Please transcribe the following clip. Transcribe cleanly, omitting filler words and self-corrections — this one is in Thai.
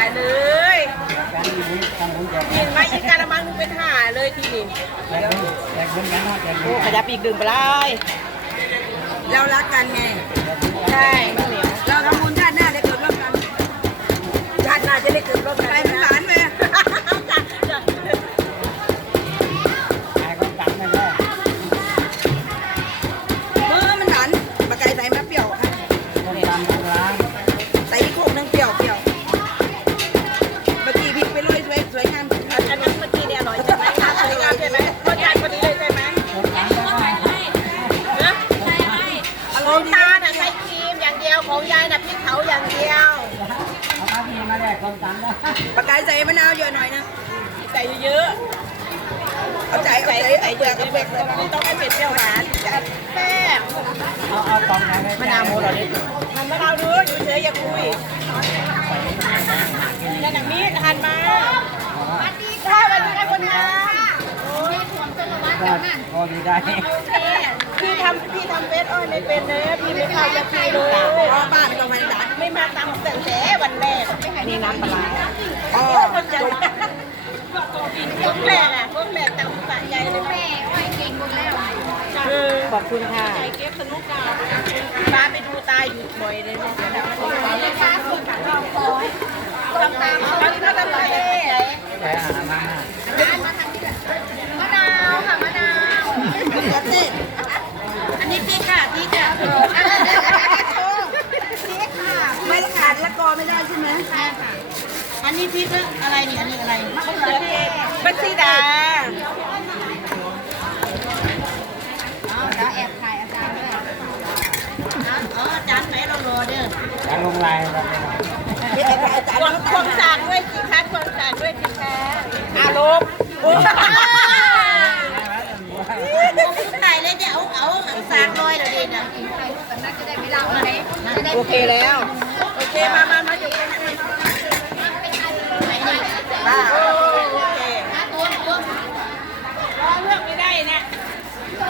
ายเลยกินมาอีกการะมังนึงเป็นห่าเลยทีนี้โอ้ขยับอีกดื่มไปเลยเรารักกันไงใช่เราทำบุญชาติหน้าได้เกิดร่วมกันชาติหน้าจะได้เกิดร่วมกันไปมันหลานเลยมันหลานปลาไก่ใส่มะเปรี้ยวค่ะใส่โคกนึงเปรี้ยวเมื่อกี้พริกไปเลยสวยงามอันนั้นเมื่อกี้เนี่ยอร่อยใช่ไหมสวยงามใช่ไหมรสชาติพอดีเลยใช่ไหมของตาน่ะใส่ครีมอย่างเดียวของยายน่ะพริกเผาอย่างเดียวปลาไก่ใส่มะนาวเยอะหน่อยนะใส่เยอะเอาใจเปลือกไม่ต้องให้เผ็ดเปรี้ยวหวานแป้งมะนาวโมเราเนี่ยทำมะนาวดูอยู่เฉยอย่าคุยนั่นน่ะมีดหั่นมาวันดีค่ะวันดีค่ะคนงามพอดีได้พี่ทำเฟซอ้อยไม่เป็นเลยพี่ไม่เข้าจะพี่เลยเพราะบ้านก็มันดันไม่มาตามแต่วันแรกนี่น้ำปลาอ๋อคนใจพวกแม่อะพวกแม่ตำสะใจเลยแม่อ้อยเก่งหมดแล้วขอบคุณค่ะใจเก็บสนุกกาป้าไปดูตาอยู่บ่อยเลยเนี่ยป้าสุดเราคอยทำตามเขาที่เขาทำอะไรมะนาวค่ะมะนาวอันนี้พริกค่ะพริกค่ะพริกค่ะไม่ขาดละกอไม่ได้ใช่ไหมใช่ค่ะอันนี้พริกอะไรนี่อันนี้อะไรมะเขือเทศมัสซีดาแล้วแอบถ่ายอาจารย์ด้วยอาจารย์ไหนเรารอเด้ออาจารย์ลงลายครับความสะอาดด้วยสิคะความสะอาดด้วยสิคะอารมณ์ถ่ายเลยเดี๋ยวเอาสากลอยเราดีนะถ่ายรูปกันน่าจะได้ไม่เล่าเลยโอเคแล้วโอเคมา